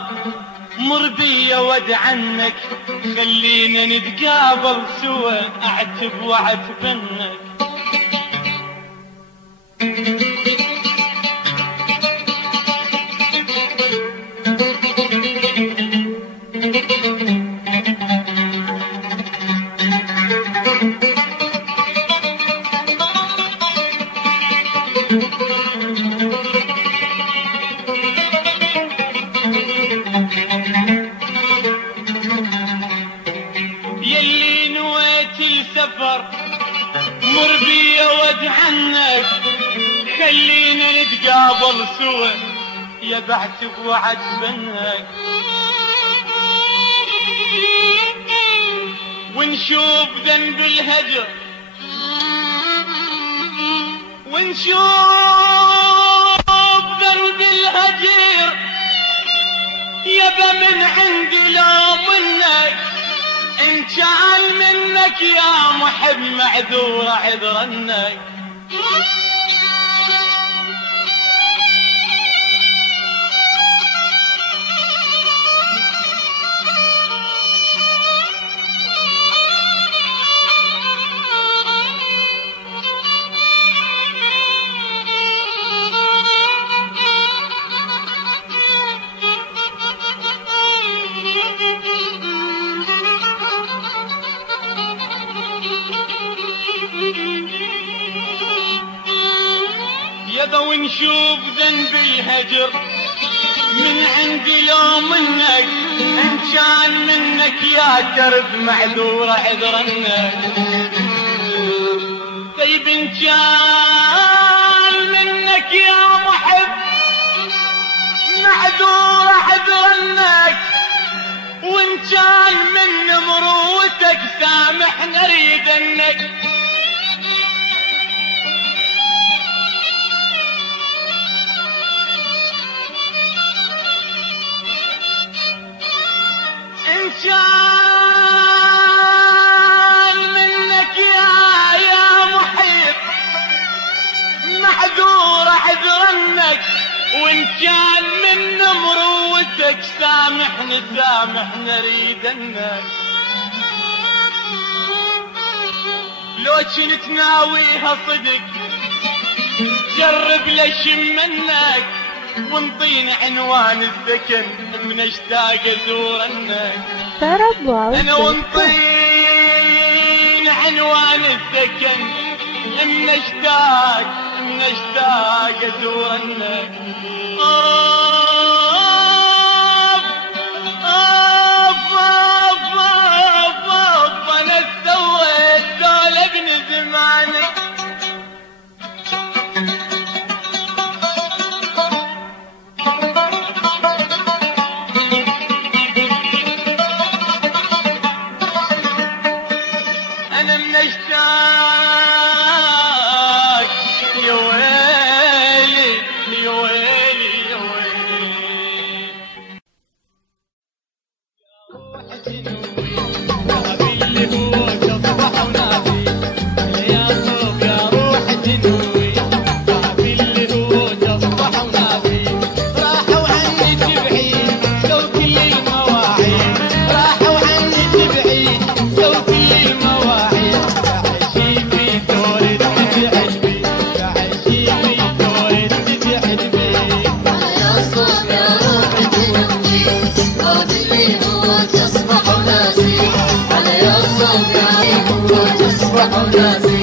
السفر مر بي ود عنك، خلينا نتقابل سوا اعتب واعتبنك. يلي نويت السفر مر بي ود عنك، خلينا نتقابل سوا يا بعتب وعتبنك. ونشوف ذنب الهجر ونشوف ذنب الهجر يبا من عندي لو منك، إن كان منك يا محب معذور عذرنك. يبا ونشوف ذنب الهجر من عندي لو منك، ان كان منك يا كرب معذور عذرنك. طيب ان كان منك يا محب معذور عذرنك، وان كان من مروتك سامح نريد انك. إن كان منك يا محيط معذور عذرنك، وإن كان من مروتك سامحني سامحني ريدنك. لو كنت ناويها صدق جرب لشم منك، وانطين عنوان السكن من اشتاق ازورنك. انا وانطين عنوان السكن من اشتاق ازورنك. انا سويت دولة ابن زمانك. أنا من أشتاق يا ويلي يا ويلي يا ويلي. يا روح جنوبي ذهبي اللي هو تصبح ونادي يا صوب. يا روح جنوبي ذهبي اللي هو تصبح ونادي. راحوا عني بعيد لو كل المواعيد، راحوا عني بعيد لو كل المواعيد. تصبح وناسي